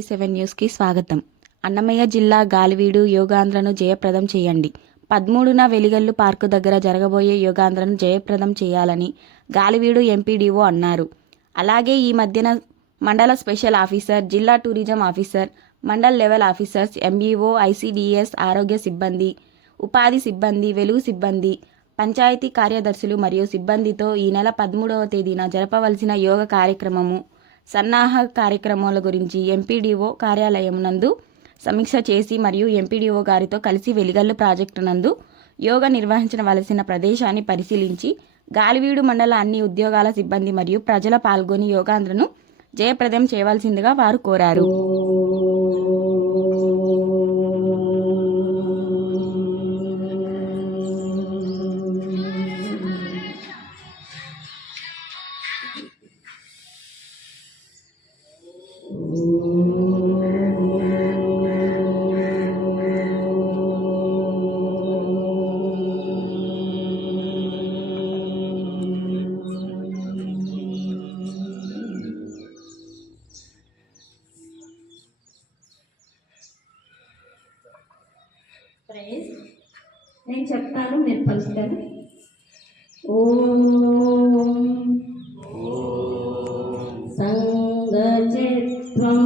7 న్యూస్కి స్వాగతం. అన్నమయ్య జిల్లా గాలివీడు యోగాంధ్రను జయప్రదం చేయండి. 13న వెలిగల్లు పార్కు దగ్గర జరగబోయే యోగాంధ్రను జయప్రదం చేయాలని గాలివీడు ఎంపీడీఓ అన్నారు. అలాగే ఈ మధ్యన మండల స్పెషల్ ఆఫీసర్, జిల్లా tourism officer, mandal level officers, MEO, ICDS, ఆరోగ్య సిబ్బంది, ఉపాధి సిబ్బంది, వెలుగు సిబ్బంది, పంచాయతీ కార్యదర్శులు మరియు సిబ్బందితో ఈ నెల 13వ తేదీన జరపవలసిన యోగ కార్యక్రమము, సన్నాహ కార్యక్రమాల గురించి ఎంపీడీఓ కార్యాలయం నందు సమీక్ష చేసి మరియు ఎంపీడీఓ గారితో కలిసి వెలిగల్లు ప్రాజెక్టు నందు యోగా నిర్వహించవలసిన ప్రదేశాన్ని పరిశీలించి గాలివీడు మండల అన్ని ఉద్యోగాల సిబ్బంది మరియు ప్రజల పాల్గొని యోగాంధ్రను జయప్రదం చేయవలసిందిగా వారు కోరారు. నేను చెప్తాను, మీరు పలుకుతారు. ఓం సంగచిత్వం